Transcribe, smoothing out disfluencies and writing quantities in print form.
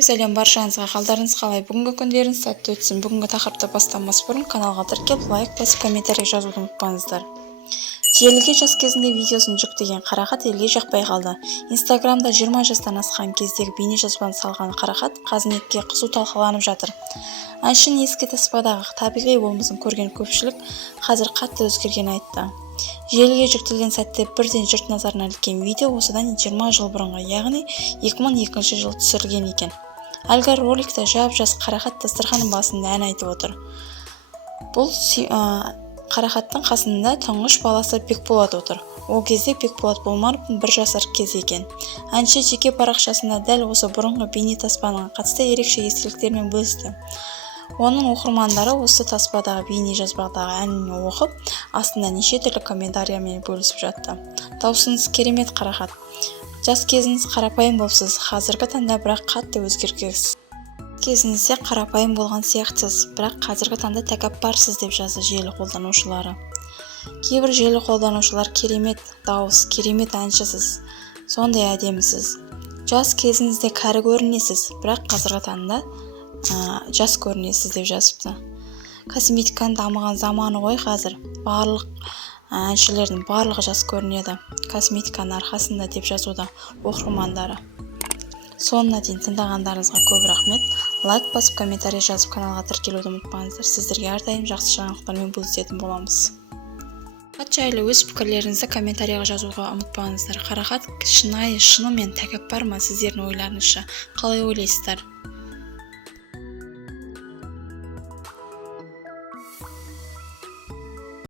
Сәлем баршаңызға, қалдарыңыз қалай? Бүгінгі күндеріңіз сәтті өтсін. Бүгінгі тақырыпты бастамас бұрын каналға тіркеліп, лайк басып, комментарий жазуды ұмытпаңыздар. Желіге жас кезінде видеосын жүктеген Қарақат елге жақпай қалды. Инстаграмда 20 жастан асқан кездегі бейне жазбаны салған Қарақат қазнетке қызу талқыланып жатыр. Әншінің ескі таспадағы табиғи болмысын көрген көпшілік қазір қатты өзгерген айтты. Желіге жүктелген сәтте бірден жұрт назарына іліккен видео осыдан 20 жыл бұрынғы, яғни 2002 жылы түсірілген екен. Әлгі роликта жап-жас Қарақат дастархан басында ән айтып отыр. Бұл Қарақаттың қасында тұңғыш баласы Бекболат отыр. Ол кезде Бекболат Болмановтың 1 жасар кезі екен. Әнші жеке парақшасында дәл осы бұрынғы бейне таспаның қатысты ерекше естеліктермен бөлісті. Оның оқырмандары осы таспадағы бейне жазбадағы әнін оқып, астында неше түрлі комментариямен бөлісіп жатты. Даусыңыз керемет, Қарақат. Жас кезіңіз қарапайым болыпсыз, қазіргі таңда бірақ қатты өзгергенсіз. Кезіңізде қарапайым болған сияқтысыз, бірақ қазіргі таңда тәкаппарсыз деп жазды желі қолданушылары. Кейбір желі қолданушылар керемет дауыс, керемет әншісіз, сондай әдемісіз. Жас кезіңізде кәрі көрінесіз, бірақ қазіргі таңда жас көрінесіз деп жазыпты. Косметиканың дамыған заманы ғой қазір. Барлық әншілердің барлығы жас көрінеді. Косметиканың арқасында деп жазуда оқырмандары. Соңына дейін тыңдағандарыңызға көп рахмет. Лайк басып, комментарий жазып, каналға тіркелуді ұмытпаңыздар. Сіздерге әрдайым жақсы жаңалықтармен бөлісетін боламыз. Қарақат жайлы өз пікірлеріңізді комментарийға жазуға ұмытпаңыздар. Қарақат шынайы, шынымен тәкаппар ма, сіздердің ойларыңызша? Қалай ойлайсыздар?